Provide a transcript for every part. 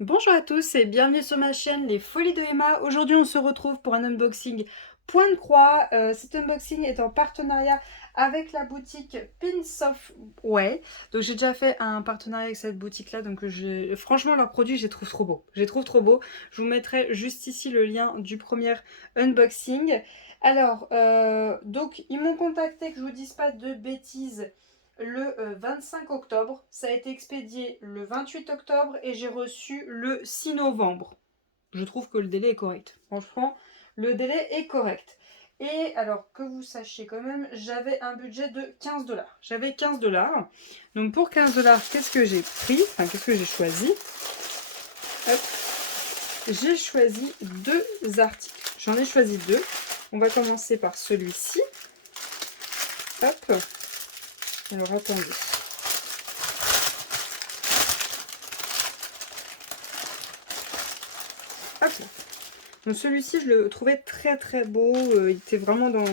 Bonjour à tous et bienvenue sur ma chaîne Les Folies de Emma. Aujourd'hui on se retrouve pour un unboxing point de croix. Cet unboxing est en partenariat avec la boutique Pins of Way. Donc j'ai déjà fait un partenariat avec cette boutique là, donc franchement leurs produits je les trouve trop beaux. Je les trouve trop beaux. Je vous mettrai juste ici le lien du premier unboxing. Alors, donc ils m'ont contacté, que je vous dise pas de bêtises, le 25 octobre. Ça a été expédié le 28 octobre et j'ai reçu le 6 novembre. Je trouve que le délai est correct. Franchement, le délai est correct. Et alors que vous sachiez quand même, j'avais un budget de 15 $. J'avais 15 $. Donc pour 15 $, qu'est-ce que j'ai pris? Enfin, qu'est-ce que j'ai choisi? Hop. J'ai choisi deux articles. J'en ai choisi deux. On va commencer par celui-ci. Hop. Alors attendez. Hop. Donc celui-ci, je le trouvais très très beau. Il était vraiment dans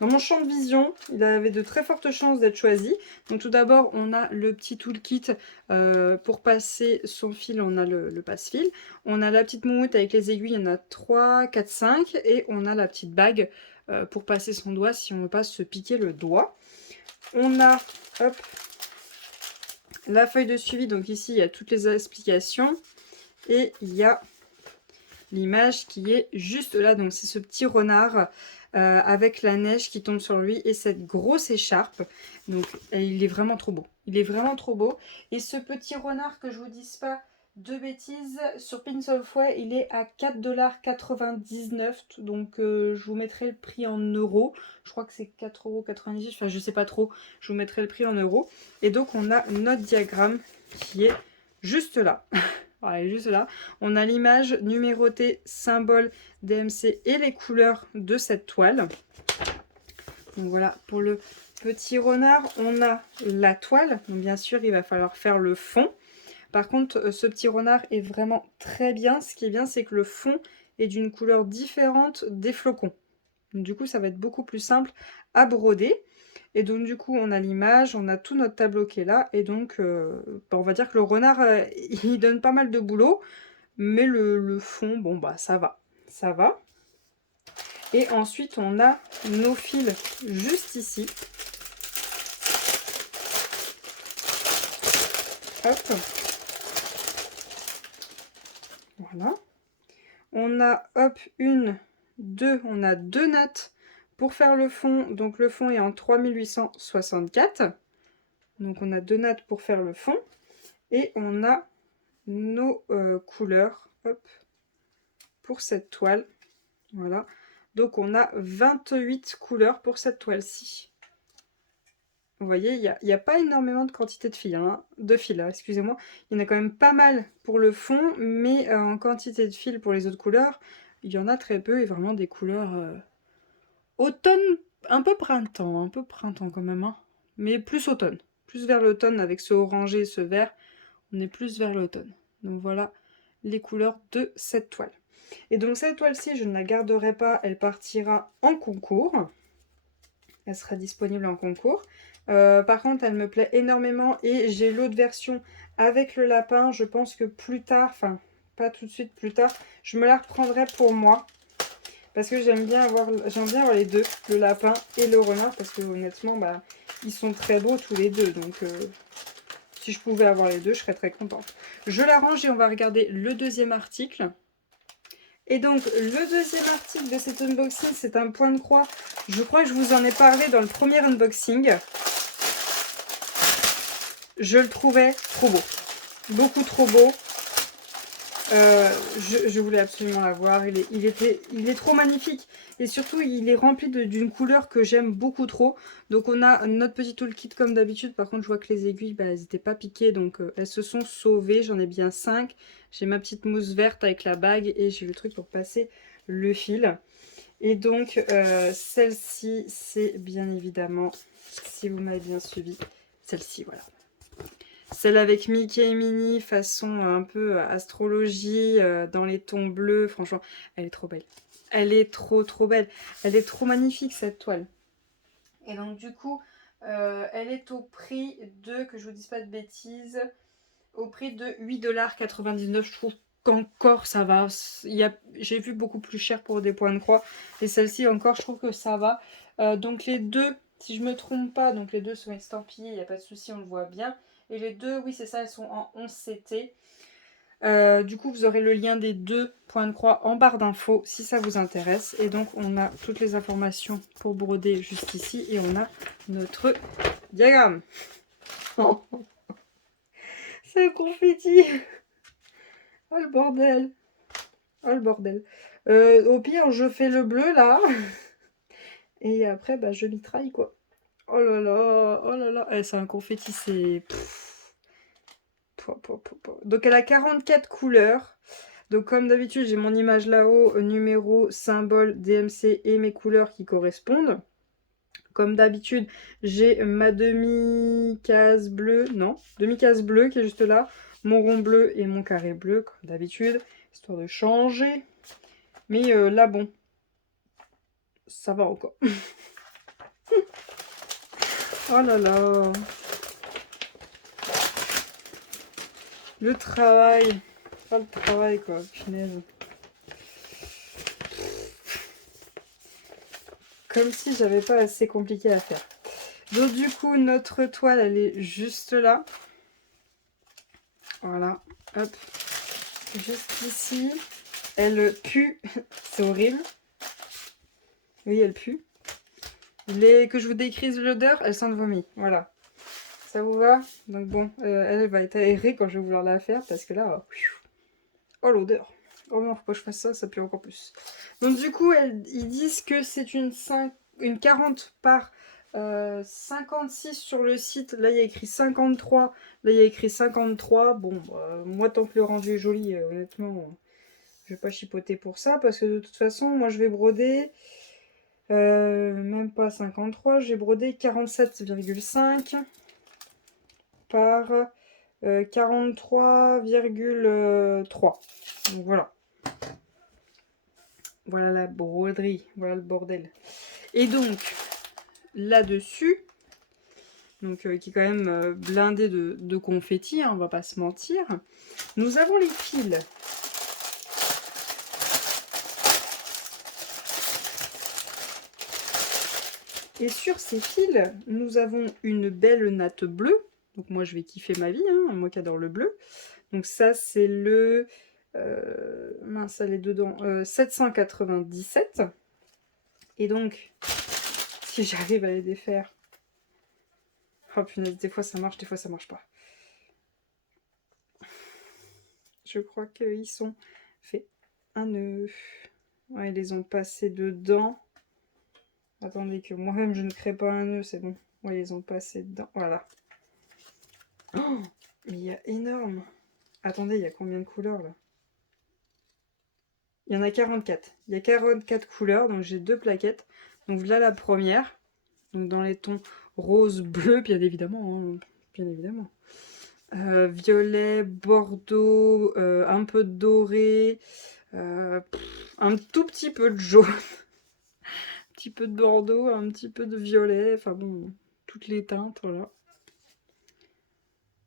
mon champ de vision. Il avait de très fortes chances d'être choisi. Donc tout d'abord, on a le petit toolkit pour passer son fil. On a le passe-fil. On a la petite moumoute avec les aiguilles. Il y en a 3, 4, 5. Et on a la petite bague pour passer son doigt si on ne veut pas se piquer le doigt. On a, hop, la feuille de suivi. Donc ici, il y a toutes les explications. Et il y a l'image qui est juste là. Donc c'est ce petit renard avec la neige qui tombe sur lui et cette grosse écharpe. Donc il est vraiment trop beau. Il est vraiment trop beau. Et ce petit renard, que je vous dise pas de bêtises, sur Pins of Way, il est à 4,99 $. Donc je vous mettrai le prix en euros. Je crois que c'est 4,98 €. Enfin, je sais pas trop. Je vous mettrai le prix en euros. Et donc on a notre diagramme qui est juste là. Voilà, elle est juste là. On a l'image numérotée, symbole DMC et les couleurs de cette toile. Donc voilà, pour le petit renard, on a la toile. Donc bien sûr, il va falloir faire le fond. Par contre, ce petit renard est vraiment très bien. Ce qui est bien, c'est que le fond est d'une couleur différente des flocons. Donc, du coup, ça va être beaucoup plus simple à broder. Et donc, du coup, on a l'image, on a tout notre tableau qui est là. Et donc, on va dire que le renard, il donne pas mal de boulot. Mais le fond, bon, bah, ça va. Ça va. Et ensuite, on a nos fils juste ici. Hop. Voilà. On a, hop, on a deux nattes pour faire le fond. Donc, le fond est en 3864. Donc, on a deux nattes pour faire le fond. Et on a nos couleurs, hop, pour cette toile. Voilà. Donc, on a 28 couleurs pour cette toile-ci. Vous voyez, il n'y a pas énormément de quantité de fils, hein, excusez-moi. Il y en a quand même pas mal pour le fond, mais en quantité de fils pour les autres couleurs, il y en a très peu, et vraiment des couleurs automne, un peu printemps quand même, hein, mais plus automne. Plus vers l'automne avec ce orangé, ce vert, on est plus vers l'automne. Donc voilà les couleurs de cette toile. Et donc cette toile-ci, je ne la garderai pas, elle partira en concours. Elle sera disponible en concours. Par contre, elle me plaît énormément et j'ai l'autre version avec le lapin. Je pense que plus tard, enfin pas tout de suite, plus tard, je me la reprendrai pour moi. Parce que j'aime bien avoir les deux, le lapin et le renard, parce que honnêtement, bah, ils sont très beaux tous les deux. Donc si je pouvais avoir les deux, je serais très contente. Je la range et on va regarder le deuxième article. Et donc, le deuxième article de cet unboxing, c'est un point de croix. Je crois que je vous en ai parlé dans le premier unboxing. Je le trouvais trop beau. Beaucoup trop beau. Je voulais absolument l'avoir. Il est trop magnifique. Et surtout, il est rempli d'une couleur que j'aime beaucoup trop. Donc, on a notre petit toolkit comme d'habitude. Par contre, je vois que les aiguilles, bah, elles n'étaient pas piquées. Donc, elles se sont sauvées. J'en ai bien 5. J'ai ma petite mousse verte avec la bague. Et j'ai le truc pour passer le fil. Et donc, celle-ci, c'est bien évidemment, si vous m'avez bien suivi, celle-ci, voilà. Celle avec Mickey et Minnie, façon un peu astrologie, dans les tons bleus. Franchement, elle est trop belle. Elle est trop trop belle. Elle est trop magnifique, cette toile. Et donc, du coup, elle est au prix de, que je vous dise pas de bêtises, au prix de 8,99 $. Je trouve qu'encore ça va. J'ai vu beaucoup plus cher pour des points de croix. Et celle-ci encore, je trouve que ça va. Donc les deux, si je me trompe pas, donc les deux sont estampillés, il n'y a pas de souci, on le voit bien. Et les deux, oui c'est ça, elles sont en 11 CT. Du coup, vous aurez le lien des deux points de croix en barre d'infos si ça vous intéresse. Et donc, on a toutes les informations pour broder juste ici. Et on a notre diagramme. Oh, c'est un confetti. Oh le bordel. Oh le bordel. Au pire, je fais le bleu là. Et après, bah, je mitraille quoi. Oh là là. Oh là là. C'est un confetti, c'est... Donc, elle a 44 couleurs. Donc comme d'habitude, j'ai mon image là-haut, numéro, symbole, DMC et mes couleurs qui correspondent. Comme d'habitude, j'ai ma demi-case bleue, non, demi-case bleue qui est juste là, mon rond bleu et mon carré bleu, comme d'habitude, histoire de changer. Mais là, bon, ça va encore. Oh là là. Le travail. Pas le travail, quoi, punaise. Comme si j'avais pas assez compliqué à faire. Donc du coup, notre toile, elle est juste là. Voilà, hop. Juste ici. Elle pue. C'est horrible. Oui, elle pue. Que je vous décrive l'odeur, elle sent le vomi. Voilà. Ça vous va? Donc bon, elle va être aérée quand je vais vouloir la faire parce que là... Oh l'odeur. Oh non, faut pas que je fasse ça, ça pue encore plus. Donc du coup, ils disent que c'est une 40 par 56 sur le site. Là, il y a écrit 53. Là, il y a écrit 53. Bon, moi, tant que le rendu est joli, honnêtement, je vais pas chipoter pour ça. Parce que de toute façon, moi, je vais broder... même pas 53. J'ai brodé 47,5 par 43,3. Donc voilà. Voilà la broderie, voilà le bordel. Et donc, là-dessus, donc qui est quand même blindé de confettis, hein, on va pas se mentir, nous avons les fils. Et sur ces fils, nous avons une belle natte bleue. Donc moi, je vais kiffer ma vie, hein, moi qui adore le bleu. Donc ça, c'est le... mince, elle est dedans. 797. Et donc, si j'arrive à les défaire... Oh punaise, des fois ça marche, des fois ça marche pas. Je crois qu'ils sont fait un nœud. Ouais, ils les ont passés dedans. Attendez que moi-même je ne crée pas un nœud, c'est bon. Ouais, ils les ont passés dedans. Voilà. Oh, mais il y a énorme. Attendez, il y a combien de couleurs là? Il y en a 44. Il y a 44 couleurs, donc j'ai deux plaquettes. Donc là la première. Donc dans les tons rose, bleu, bien évidemment. Hein, bien évidemment. Violet, bordeaux, un peu de doré, un tout petit peu de jaune, un petit peu de bordeaux, un petit peu de violet, enfin bon, toutes les teintes, voilà.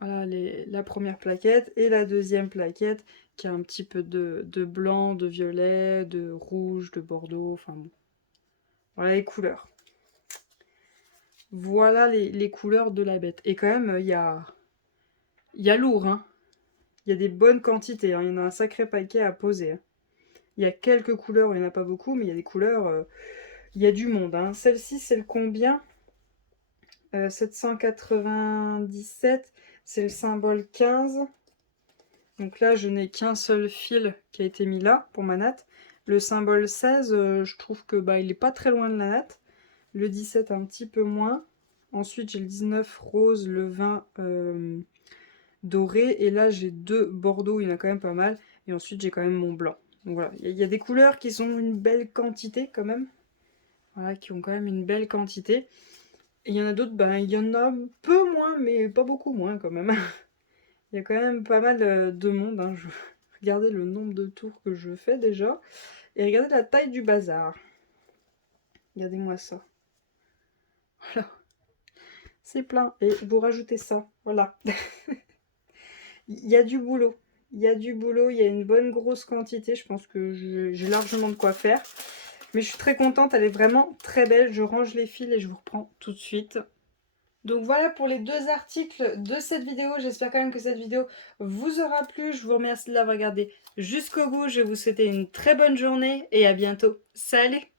Voilà la première plaquette et la deuxième plaquette qui a un petit peu de blanc, de violet, de rouge, de bordeaux, enfin bon. Voilà les couleurs. Voilà les couleurs de la bête. Et quand même, il y a lourd, hein. Il y a des bonnes quantités, hein. Il y en a un sacré paquet à poser. Hein. Il y a quelques couleurs, il n'y en a pas beaucoup, mais il y a des couleurs, il y a du monde. Hein. Celle-ci, c'est le combien 797, c'est le symbole 15. Donc là, je n'ai qu'un seul fil qui a été mis là pour ma natte. Le symbole 16, je trouve que bah, il n'est pas très loin de la natte. Le 17, un petit peu moins. Ensuite, j'ai le 19 rose, le 20 doré. Et là, j'ai deux bordeaux, il y en a quand même pas mal. Et ensuite, j'ai quand même mon blanc. Donc voilà, il y a des couleurs qui sont une belle quantité quand même. Voilà, qui ont quand même une belle quantité. Et il y en a d'autres, ben, il y en a un peu moins, mais pas beaucoup moins quand même. Il y a quand même pas mal de monde. Hein. Regardez le nombre de tours que je fais déjà. Et regardez la taille du bazar. Regardez-moi ça. Voilà. C'est plein. Et vous rajoutez ça. Voilà. il y a du boulot. Il y a du boulot, il y a une bonne grosse quantité. Je pense que j'ai largement de quoi faire. Mais je suis très contente, elle est vraiment très belle. Je range les fils et je vous reprends tout de suite. Donc voilà pour les 2 articles de cette vidéo. J'espère quand même que cette vidéo vous aura plu. Je vous remercie de l'avoir regardée jusqu'au bout. Je vais vous souhaiter une très bonne journée et à bientôt. Salut!